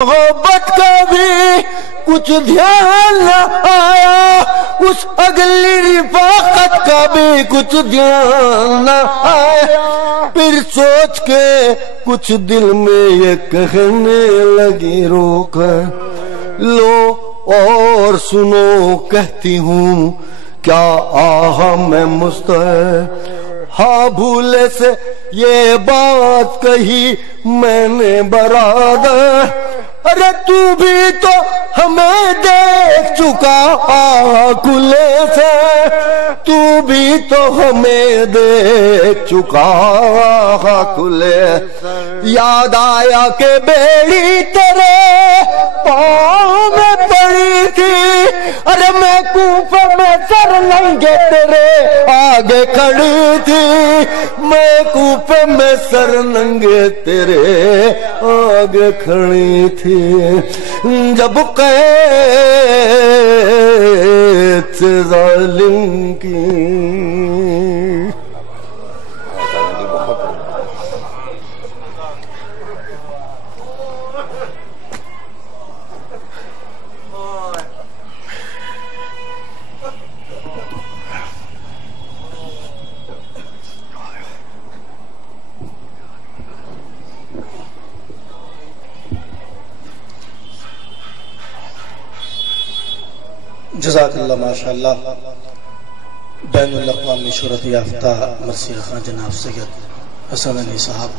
محبت کا بھی کچھ دھیان نہ آیا، اس اگلی رفاقت کا بھی کچھ دھیان نہ آیا، پھر سوچ کے کچھ دل میں یہ کہنے لگی رو کر، لو اور سنو کہتی ہوں کیا آہا میں مستحیل، ہاں بھولے سے یہ بات کہی میں نے برادر، ارے تو بھی تو ہمیں دیکھ چکا کھلے سے، تو بھی تو ہمیں دیکھ چکا کھلے، یاد آیا کہ بیڑی تیرے پاؤں میں پڑی تھی، ارے میں کوفہ میں سر ننگے تیرے آگے کھڑی تھی، میں کوفہ میں سر ننگے تیرے آگے کھڑی تھی، جب قید سے ظالم کی جزاک اللہ ماشاءاللہ بین الاقوامی شہرت یافتہ مرثیہ خان جناب سید حسن علی صاحب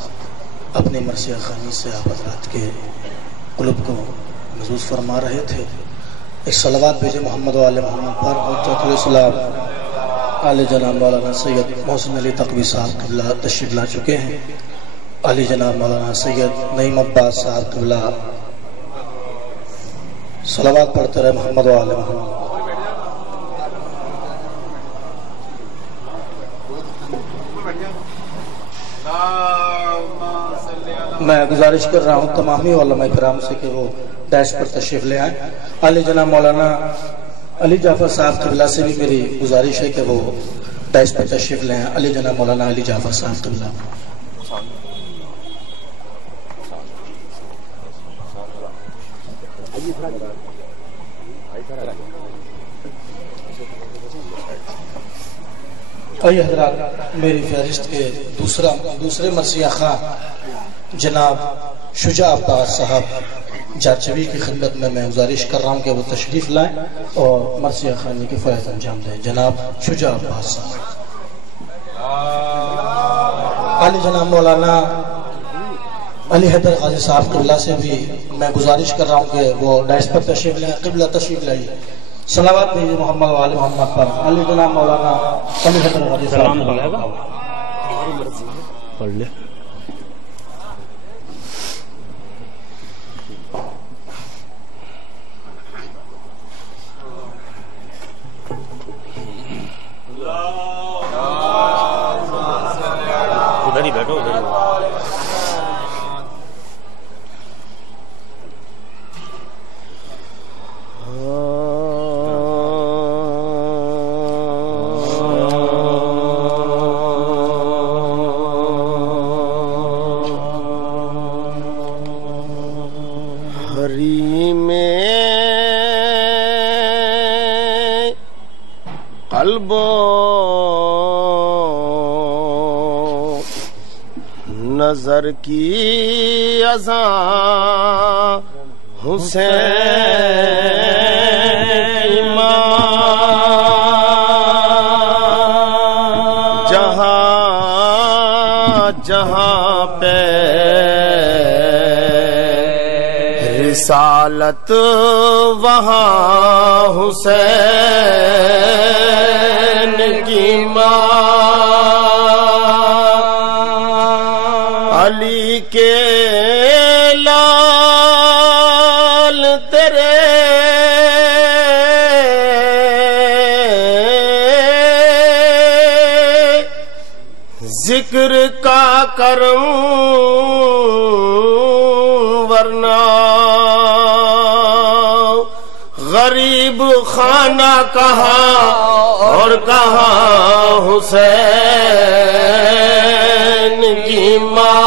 اپنی مرثیہ خانی سے آپ حضرات کے قلوب کو محظوظ فرما رہے تھے۔ ایک صلوات بھیجے محمد و آل محمد پر، حجت الاسلام آل جناب مولانا سید محسن علی تقوی صاحب قبلہ تشریف لا چکے ہیں، علی جناب مولانا سید نعیم عباس صاحب قبلہ صلوات پڑھتے رہے محمد و آل محمد۔ میں گزارش کر رہا ہوں تمامی علماء کرام سے کہ وہ ڈیش پر تشریف لے آئیں۔ علی جناب مولانا علی جعفر صاحب قبلہ سے بھی میری گزارش ہے کہ وہ ڈیش پر تشریف لے آئیں۔ علی جناب مولانا علی جعفر صاحب قبلہ۔ آئیے حضرات، میری فہرست کے دوسرے مرثیہ خان جناب شجاع عباس صاحب جارچوی کی خدمت میں گزارش کر رہا ہوں کہ وہ تشریف لائیں اور مرثیہ خانی کے فیض انجام دیں۔ جناب شجاع عباس صاحب۔ علی جناب مولانا علی حیدر غازی صاحب قبلہ سے بھی میں گزارش کر رہا ہوں کہ وہ ڈائس پر تشریف لائیں، قبلہ تشریف لائیں۔ صلوات بھیجیے محمد و آل محمد پر۔ علی جناب مولانا علی حیدر غازی صاحب پڑھ لے۔ ادھر ہی بیٹھو، ادھر ہی ہری میں قلب نظر کی اذاں حسین ماں جہاں جہاں پہ رسالت وہاں حسین کی ماں، علی کے لال تیرے ذکر کا کرم ورنہ غریب خانہ کہاں اور کہاں حسین کی ماں،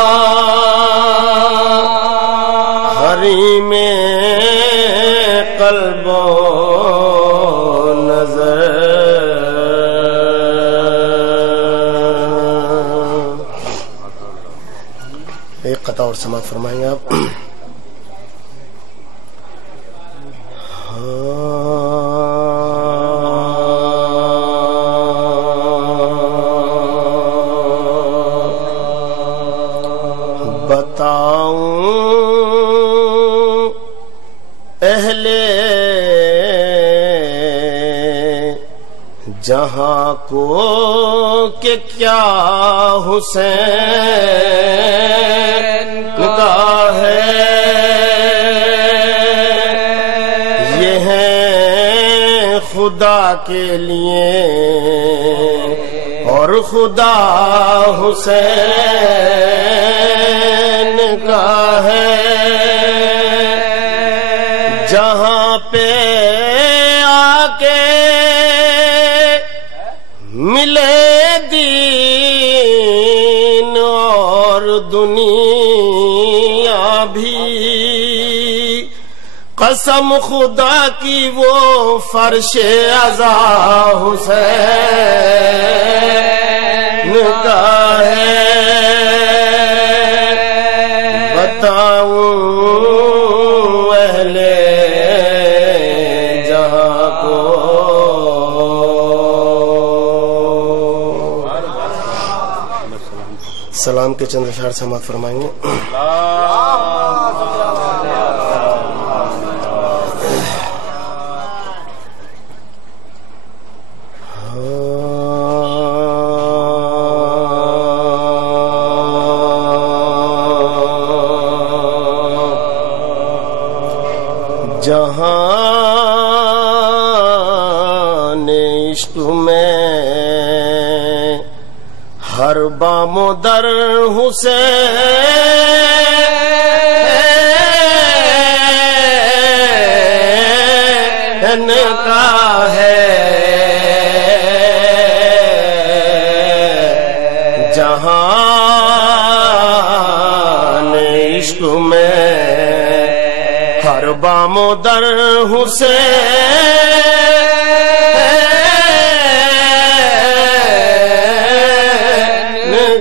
حریم قلب و نظر ایک قطع اور سماعت فرمائیں گے آپ. بتاؤں اہل جہاں کو کہ کیا حسین کا ہے. یہ ہے خدا کے لیے اور خدا حسین کا ہے. جہاں پہ آ کے ملے دین اور دنیا بھی، قسم خدا کی وہ فرش عزا حسین کا ہے. بتاؤں اہل جہاں کو. سلام کے چند اشعار سماعت فرمائیں گے. جہان عشق میں ہر بام و در حسین کا ہے. جہان عشق میں ہر بام و در حسین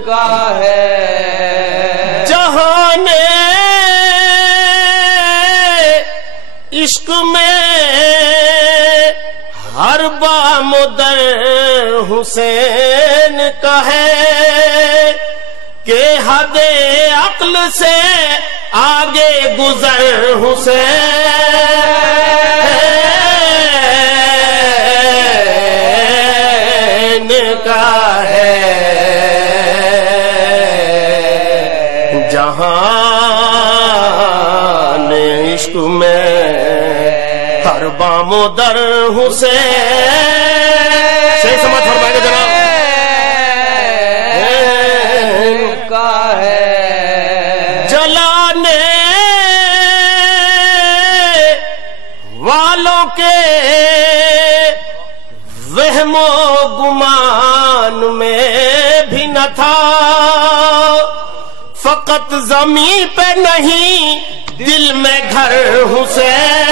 کا ہے. جہان عشق میں ہر بام و در حسین کا ہے کہ حد عقل سے آگے گزر حسین کا ہے. جہان عشق میں ہر بام و در حسین سے سمجھ فرمائیں گے جناب کا ہے. جلانے والوں کے وہم و گمان میں بھی نہ تھا، فقط زمین پہ نہیں دل میں گھر حسین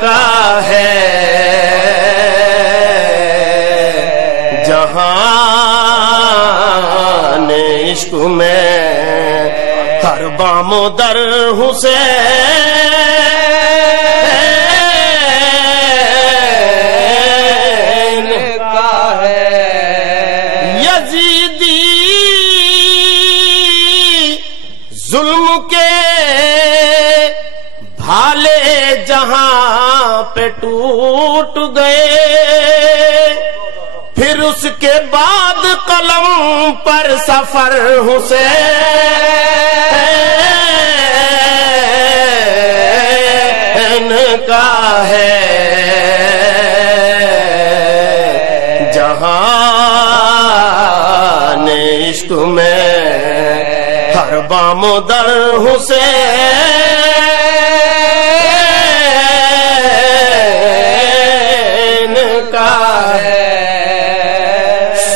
کا ہے. جہان عشق میں ہر بام و در حسین کا ہے. یزیدی ظلم کے بھالے جہاں پہ ٹوٹ گئے، پھر اس کے بعد قلم پر سفر حسین کا ہے. جہان عشق میں ہر بام و در حسین کا ہے.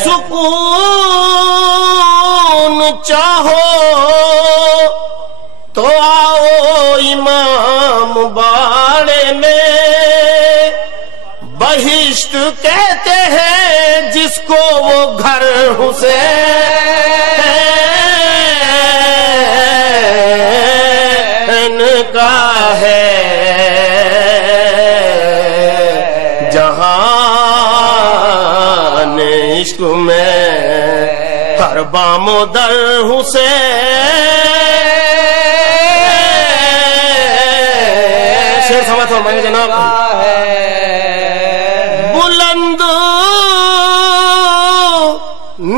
سکون چاہو تو آؤ امام باڑے میں، بہشت کہتے ہیں جس کو وہ گھر حسین کا ہے، جہان عشق میں ہر بام و در حسین۔ شیر سمجھ ہو میں جناب، بلند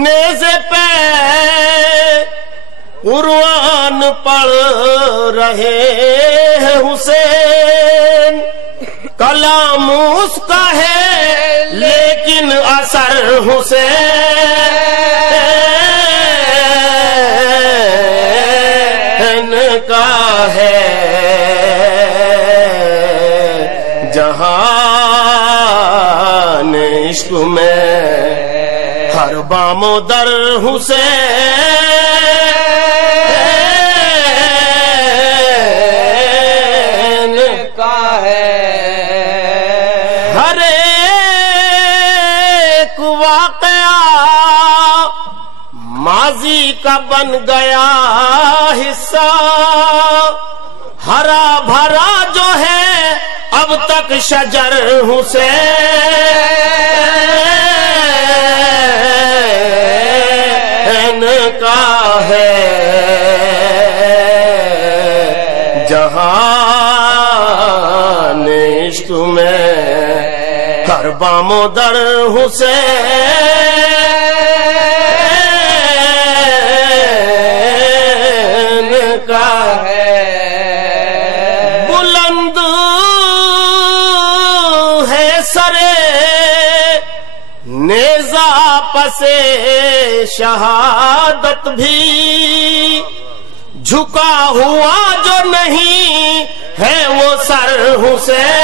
نیزے پہ قرآن پڑھ رہے ہیں حسین، کلام اس کا ہے لیکن اثر حسین کا ہے، جہان عشق میں ہر بام و در حسین کا ہے۔ ہر ایک واقعہ ماضی کا بن گیا حصہ، ہرا بھرا جو ہے اب تک شجر حسین کا ہے، جہان عشق میں ہر بام و در حسین کا ہے، بلند ہے سرے نیزہ پسے شہادت بھی، جھکا ہوا جو نہیں ہے وہ سر حسین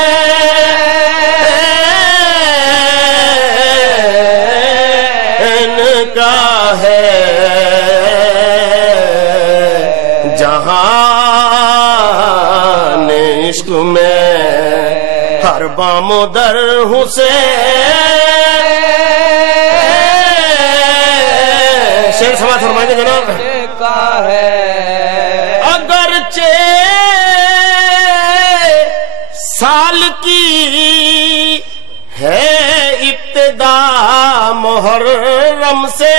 کا ہے، جہان عشق میں ہر بام و در حسین۔ شیر سماعت فرمائیں گے جناب، کا ہے۔ اگرچہ سال کی ہے ابتدا محرم سے،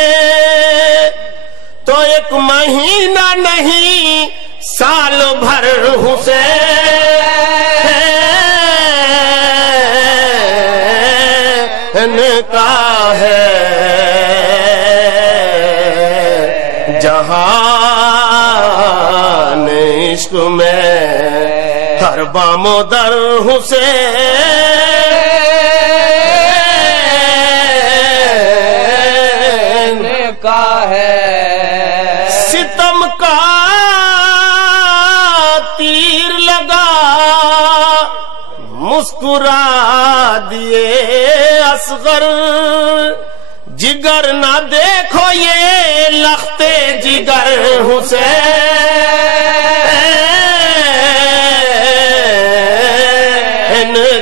تو ایک مہینہ نہیں سال بھر حسین کا ہے، جہان عشق میں ہر بام و در حسین کا ہے۔ ستم کا تیر لگا مسکرا دیے اصغر، جگر نہ دیکھو یہ لختے جگر حسین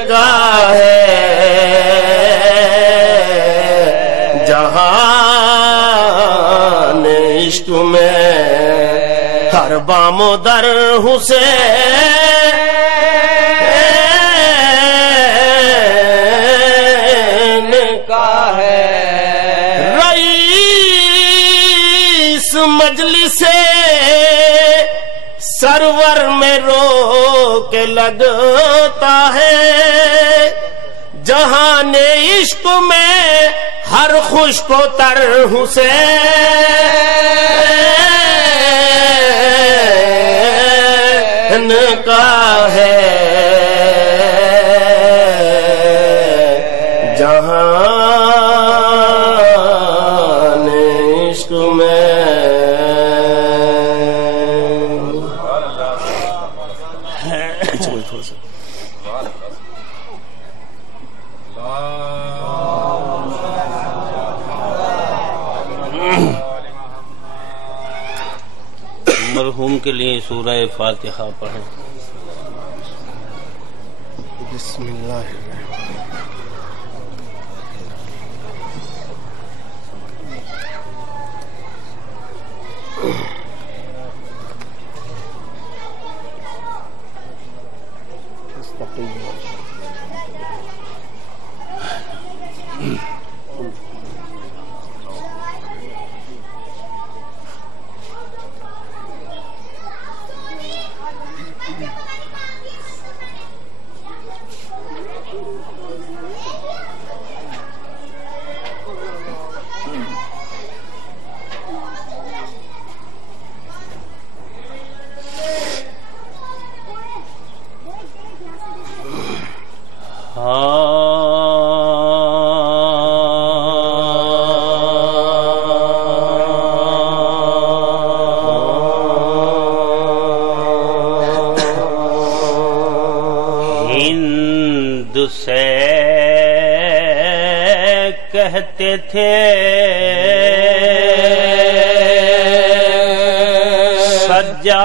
کا ہے، جہان عشق میں ہر بام و در حسین کا ہے۔ رئیس مجلس سرور میں رو کے لگتا ہے، جہان عشق میں ہر خشک و تر حسین کا ہے، جہان عشق میں مرحوم کے لیے سورہ فاتحہ پڑھیں۔ بسم اللہ ہند سے کہتے تھے سجا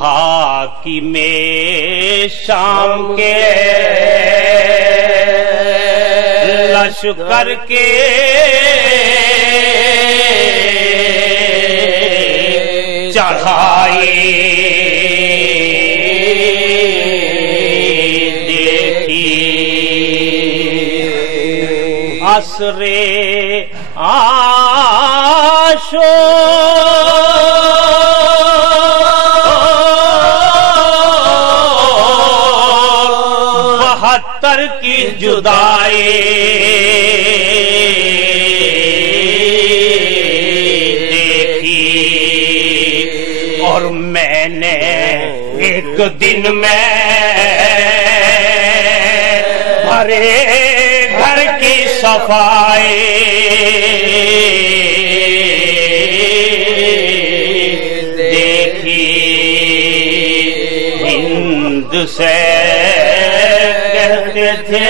حاکم شام کے لشکر کے چڑھائی دیکھی عصر عاشور کی جدائی دیکھی اور میں نے ایک دن میں بھرے گھر کی صفائی دیکھی ہند سے کہتے تھے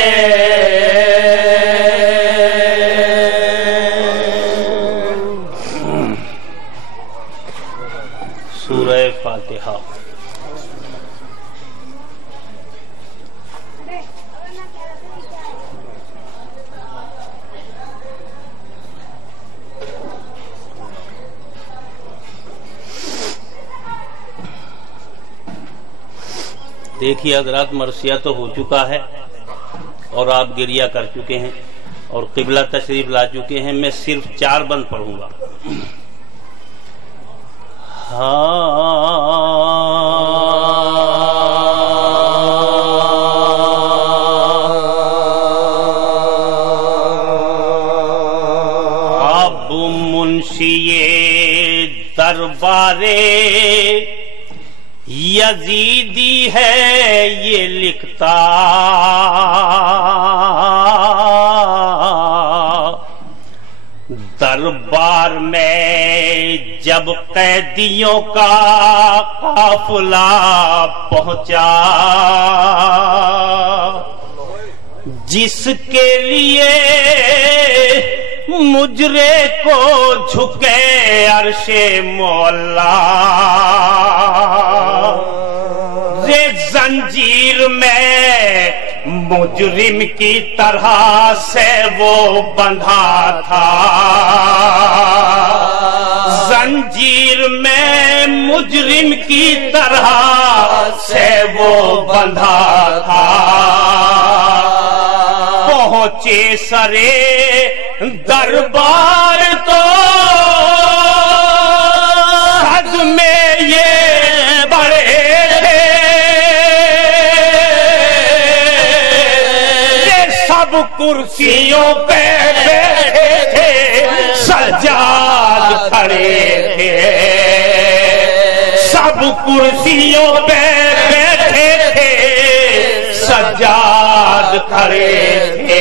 سورہ فاتحہ۔ دیکھیے حضرات، مرثیہ تو ہو چکا ہے اور آپ گریہ کر چکے ہیں اور قبلہ تشریف لا چکے ہیں۔ میں صرف 4 بند پڑھوں گا۔ اب منشی دربارے یزیدی ہے یہ لکھتا، دربار میں جب قیدیوں کا قافلہ پہنچا، جس کے لیے مجرے کو جھکے عرش مولا، زنجیر میں مجرم کی طرح سے وہ بندھا تھا، زنجیر میں مجرم کی طرح سے وہ بندھا تھا۔ پہنچے سرے دربار تو حد میں یہ بڑے تھے، یہ سب کرسیوں پہ بیٹھے تھے، سجاد کھڑے تھے، سب کرسیوں پہ بیٹھے تھے، سجاد کھڑے تھے۔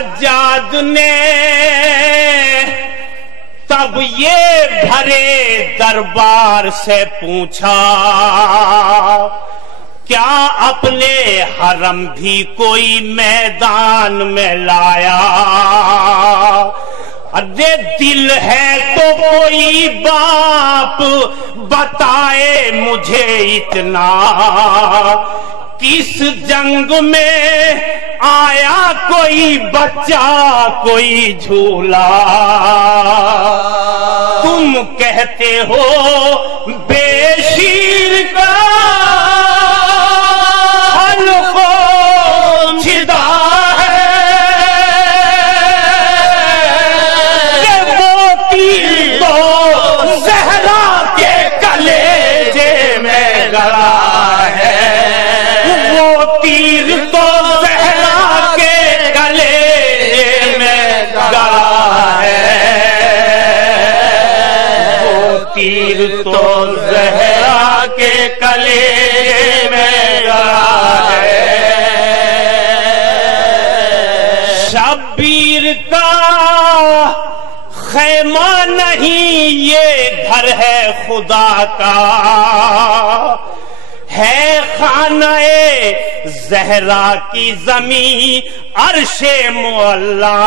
سجاد نے تب یہ بھرے دربار سے پوچھا کیا اپنے حرم بھی کوئی میدان میں لایا؟ ارے دل ہے تو کوئی باپ بتائے مجھے اتنا، کس جنگ میں آیا کوئی بچہ کوئی جھولا؟ تم کہتے ہو بے شیر کا تو زہرا کے کلے میں گڑا ہے۔ شبیر کا خیمہ نہیں یہ گھر ہے خدا کا، ہے خانہ زہرا کی زمین عرش معلا۔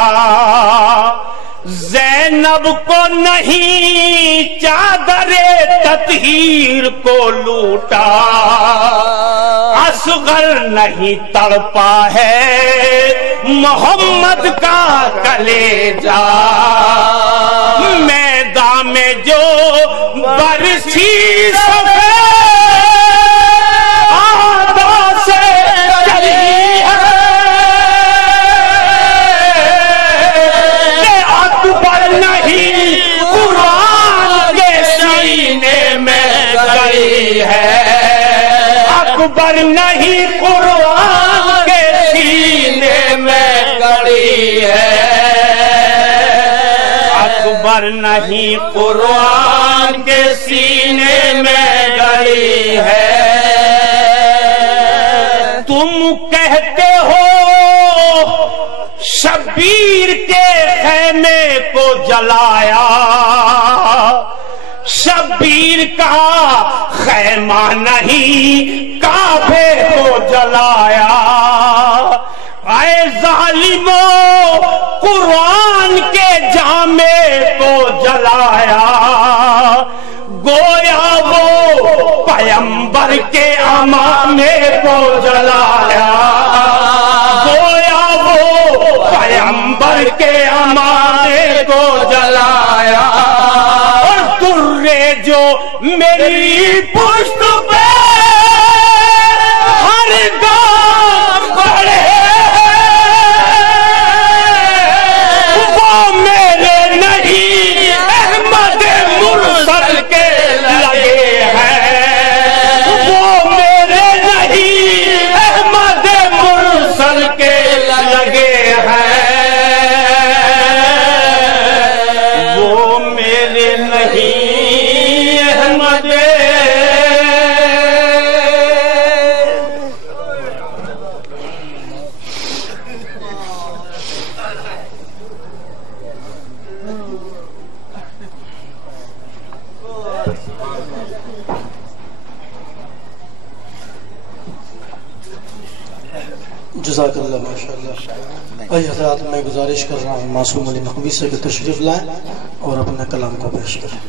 زینب کو نہیں چادر تطہیر کو لوٹا، اصغر نہیں تڑپا ہے محمد کا کلیجہ۔ میدان میں جو برسی اکبر نہیں قرآن کے سینے میں گڑی ہے، اکبر نہیں قرآن کے سینے میں گڑی ہے۔ تم کہتے ہو شبیر کے خیمے کو جلایا، شبیر کا خیمہ نہیں کعبے کو جلایا۔ اے ظالموں قرآن کے جامے کو جلایا، گویا وہ پیمبر کے امامے کو جلایا، گویا وہ پیمبر کے امامے کو جلایا۔ جو میری پشت پہ ہر گام بڑھے وہ میرے نہیں احمد مرسل کے لگے ہیں، وہ میرے نہیں احمد مرسل کے لگے ہیں، وہ میرے نہیں جزاک اللہ ماشاءاللہ۔ اے حضرات میں گزارش کر رہا ہوں معصوم علی نقوی سے کہ تشریف لائیں اور اپنے کلام کو پیش کریں۔